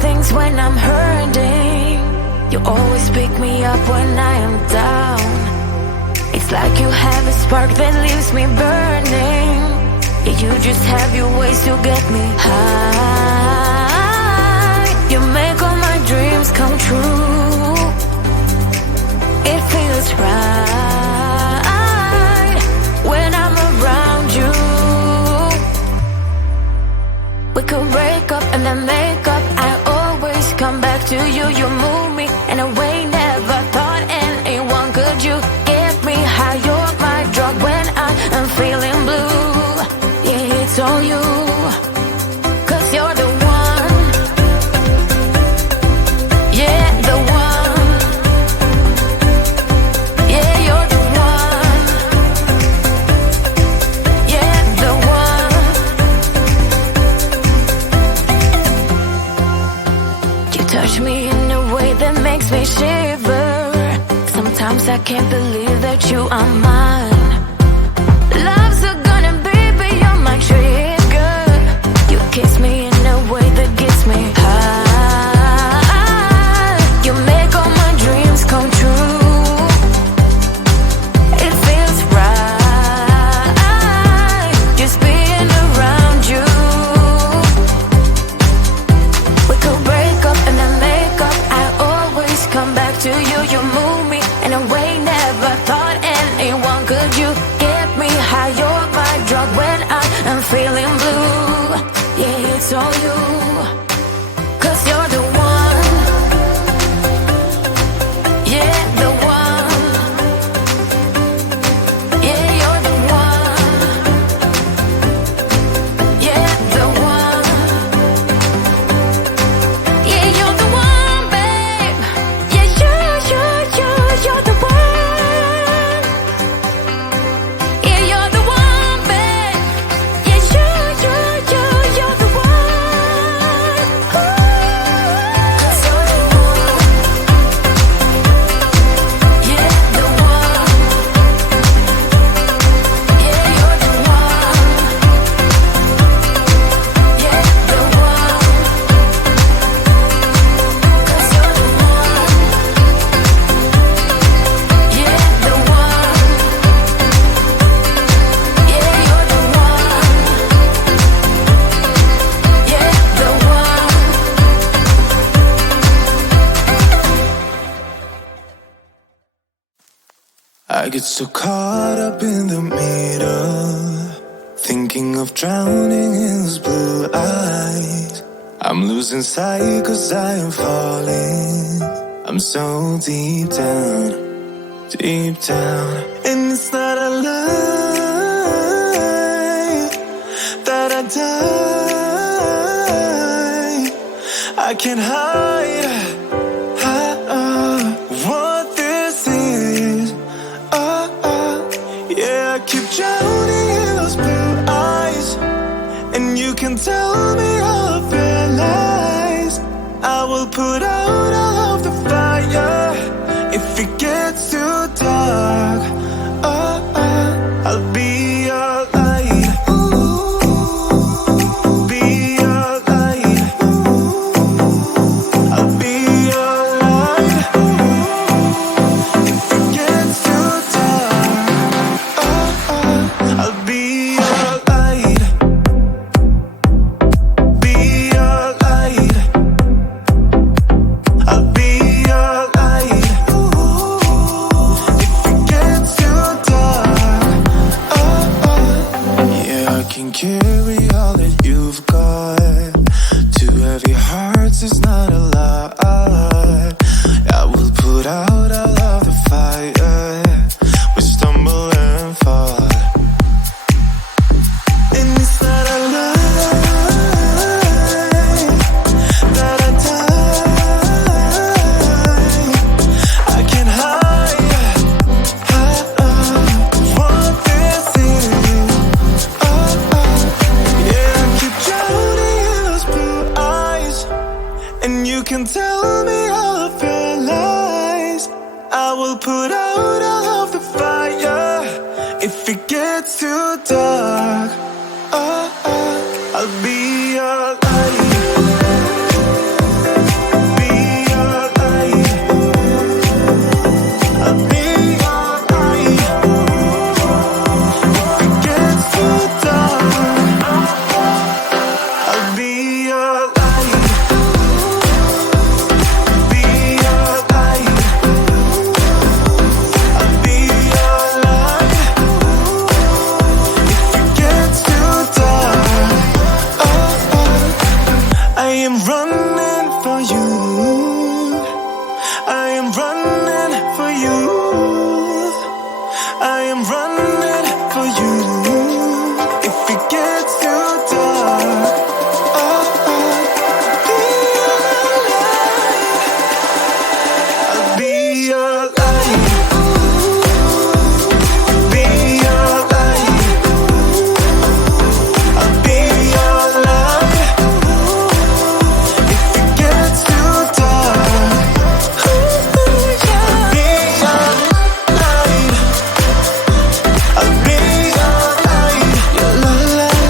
things when I'm hurting. You always pick me up when I am down. It's like you have a spark that leaves me burning. Yeah, you just have your ways to get me high. You make all my dreams come true. It feels right when I'm around you. We could break up and then make up. I always come back to you. You move me in a way never thought anyone could. You get me high. You're my drug when I am feeling blue. Yeah, it's all you, 'cause you're the one. Yeah, the one. Yeah, you're the one. Yeah, the one. You touch me in a way that makes me shiver. Sometimes I can't believe that you are mine. Love's a gun and baby you're my trigger. You kiss me in a way that gets me high. You make all my dreams come true. It feels right just being around you. We could break up and then make up. I always come back to you. You move me in a way never thought anyone could. You get me high. You're my drug when I am feeling blue. Yeah, it's all you, 'cause you're the one. Yeah, the one. Yeah, you're the one. Yeah, the one. Yeah, you're the one, babe. Yeah, you're the one. Yeah, you're the one, babe. Yeah, you're the one. Ooh. 'Cause you're the one. Yeah, the one. Yeah, you're the one. Yeah, the one. 'Cause you're the one. Yeah, the one. Yeah, you're the one. Yeah, the one. I get so caught up in the middle, thinking of drowning in those blue eyes. I'm losing sight 'cause I am falling. I'm so deep down, and it's not a lie that I die. I can't hide what this is. Yeah, I keep drowning in those blue eyes, and you can tell me all of your lies. I will put out all of the fire if it gets too dark. I'll be your light. Be your light. I'll be your light. If it gets too dark, I'll be your light. Be your light. I'll be your light. If it gets too dark, yeah, I can carry all that you've got. Two heavy hearts is not a lot. I will put out all of the fire. We stumble and fall, and it's not a lie that I die. I can't hide what this is. Yeah, I keep drowning in those blue eyes, and you can tell me all of your lies. I will put out all of the fire if it gets too dark. I'll be your light. running for you. I am running for you. I am running for you. If it gets too dark, I'll be your light. I'll be your light. I'll be your light. If it gets too dark, I'll be your light. I'll be your light. Your light.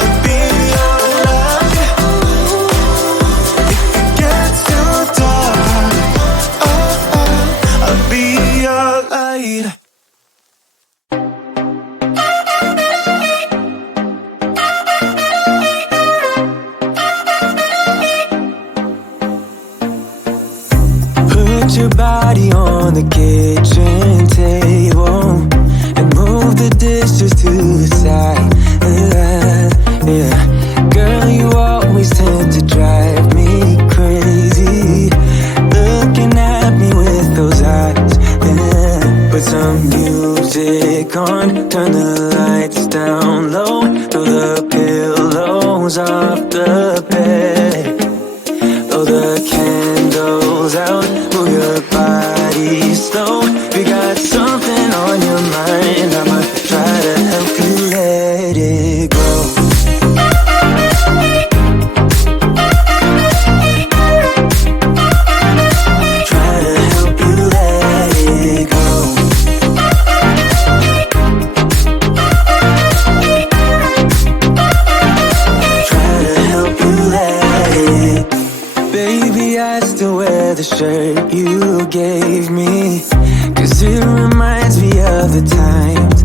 I'll be your light. If it gets too dark, I'll be your light. Put your body on the kitchen table and move the dishes to the side. Yeah. Girl, you always tend to drive me crazy, looking at me with those eyes. Yeah. Put some music on, turn the lights down low, throw the pillows off the bed. Blow the candles out, move your body slow. We got something on your mind, I'ma try to help you let it go. Try to help you let it go. Try to help you let it. Baby, I still wear the shirt you gave me, 'cause it reminds me of the times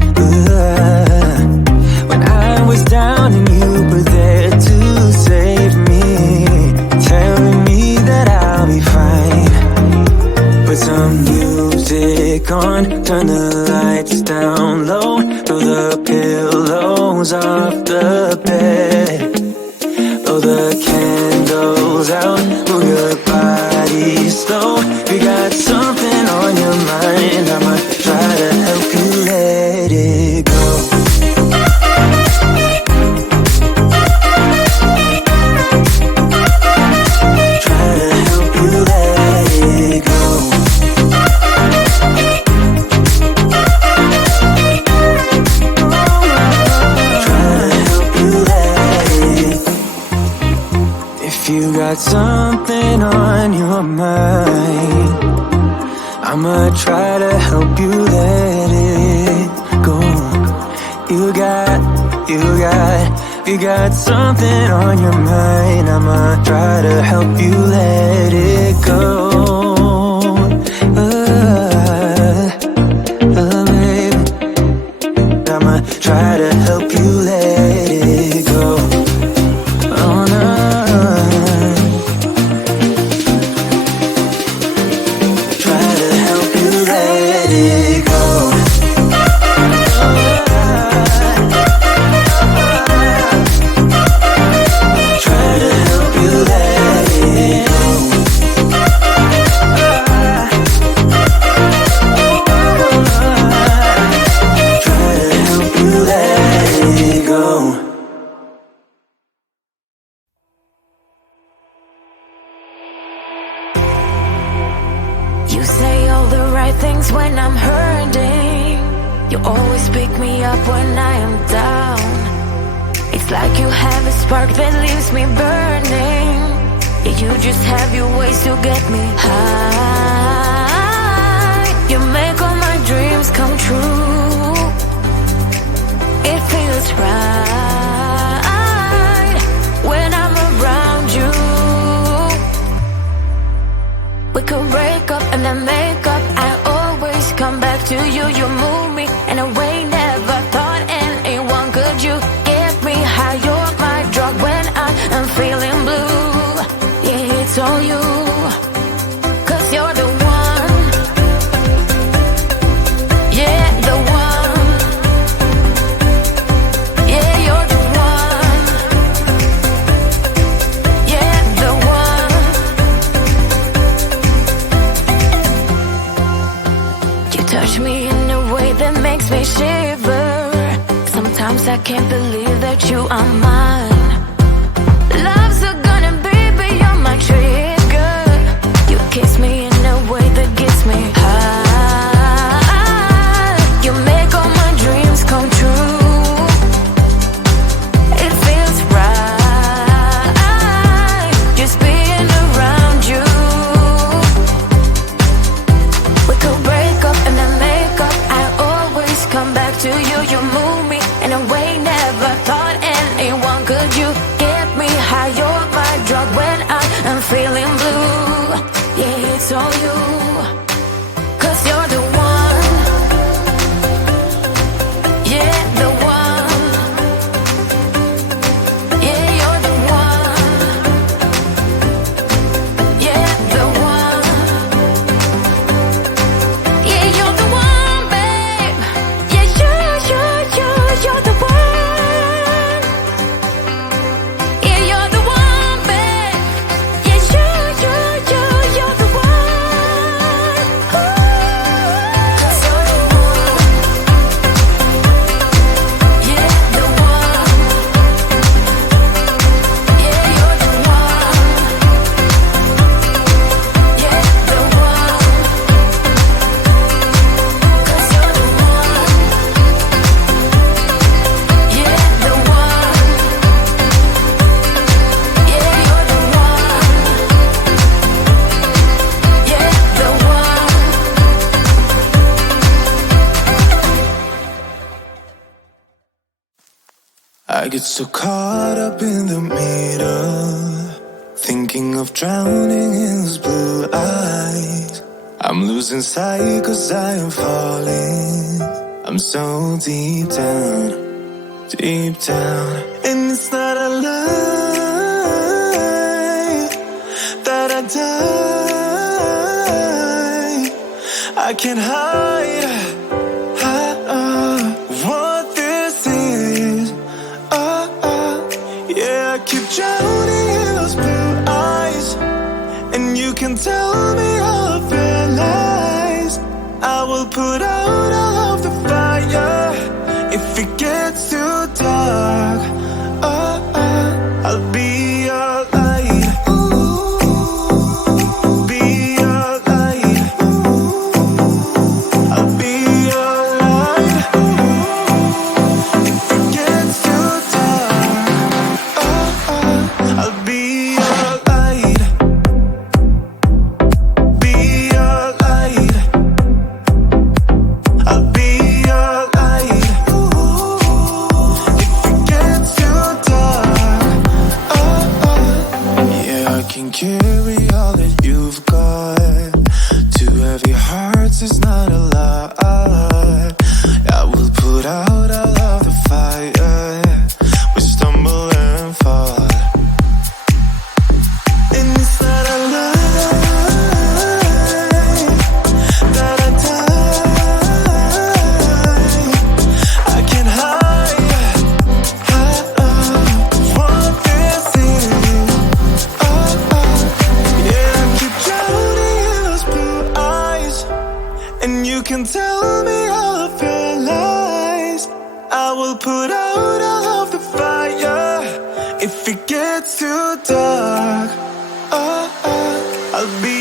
when I was down and you were there to save me, telling me that I'll be fine. Put some music on, turn the lights down low, throw the pillows off the bed. Blow the candles out, move your body slow. We got something on your mind, I'ma try to help you let it go. Try to help you let it go. Try to help you let it. If you got something on your mind, I'ma try to help you let it go. You got something on your mind, I'ma try to help you let it go. Baby, I'ma try to help you let it go. Oh no. Try to help you let it go. Try to help you let it go. Try to help you let it go. You say all the right things when I'm hurting. You always pick me up when I am down. It's like you have a spark that leaves me burning. Yeah, you just have your ways to get me high. You make all my dreams come true. It feels right when I'm around you. We could break up and then make up. I always come back to you. You move me in a way never thought anyone could. You get me high. You're my drug when I am feeling blue. Yeah, it's all you, 'cause you're the one. Yeah, the one. Yeah, you're the one. Yeah, the I can't believe that you are mine. Love's a gun and baby, you're my trigger. You kiss me in a way that gets me high. You make all my dreams come true. It feels right just being around you. We could break up and then make up. I always come back to you. You move me in a way never thought anyone could. You get me high, you're my drug when I am feeling blue. Yeah, it's all you, 'cause you're the one. Yeah, the one. Yeah, you're the one. Yeah, the one. Yeah, you're the one, babe. Yeah, you're the one. Yeah, you're the one, babe. Yeah, you're the one. Ooh. 'Cause you're the one. Yeah, the one. Yeah, you're the one. Yeah, the one. 'Cause you're the one. Yeah, the one. Yeah, you're the one. Yeah, the one. I get so caught up in the middle, thinking of drowning in those blue eyes. I'm losing sight 'cause I am falling. I'm so deep down, and it's not a lie that I die. I can't hide what this is. Yeah, I keep drowning in those blue eyes, and you can tell me all of your lies. I will put out all of the fire if it gets too dark. I'll be your light. Be your light. I'll be your light. If it gets too dark, I'll be your light. Be your light. I'll be your light. If it gets too dark, yeah, I can carry all that you've got. Two heavy hearts is not a lot. I will put out all of the fire. We stumble and fall, and it's not a lie that I die. I can't hide what this is. Yeah, I keep drowning in those blue eyes, and you can tell me all of your lies. I will put out all of the fire if it gets too dark. I'll be